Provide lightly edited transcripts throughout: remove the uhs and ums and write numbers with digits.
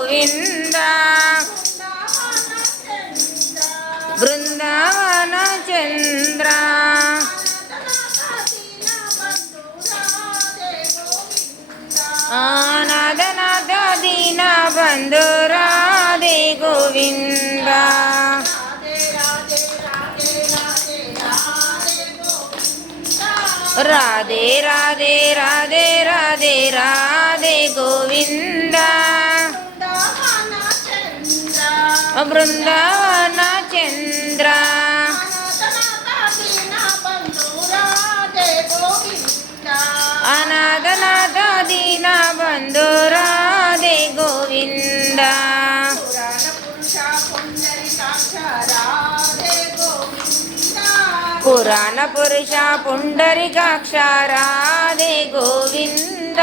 ಗೋವಿಂದ ಬೃಂದಾವನ ಚಂದ್ರ ನಾದನಾದ ದೀನ ಬಂಧು ರಾಧೆ ಗೋವಿಂದ ರಾಧೆ ರಾಧೆ ರಾಧೆ ರಾಧೆ ರಾಧೆ ಗೋವಿಂದ ಬೃಂದಾವನ ಚಂದ್ರ ಅನಾಥನಾಥ ದೀನ ಬಂಧು ರಾಧೆ ಗೋವಿಂದ ಪುರಾಣ ಪುರುಷ ಪುಂಡರಿಕಾಕ್ಷ ರಾಧೆ ಗೋವಿಂದ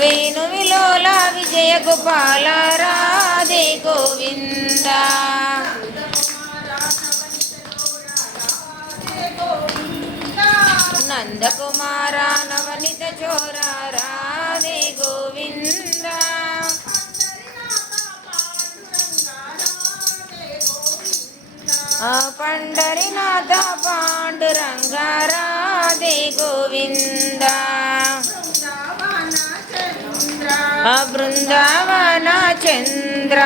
ವೇಣು ವಿಲೋಲ ವಿಜಯ ಗೋಪಾಲ ರಾಧೆ ಗೋವಿಂದ ನಂದಕುಮಾರ ನವನಿತ ಚೋರ ರಾಧೆ ಗೋವಿಂದ ಪಂಡರಿನಾಥ ಪಾಂಡುರಂಗ ರಾಧೆ ಗೋವಿಂದ ಬೃಂದಾವನ ಚಂದ್ರ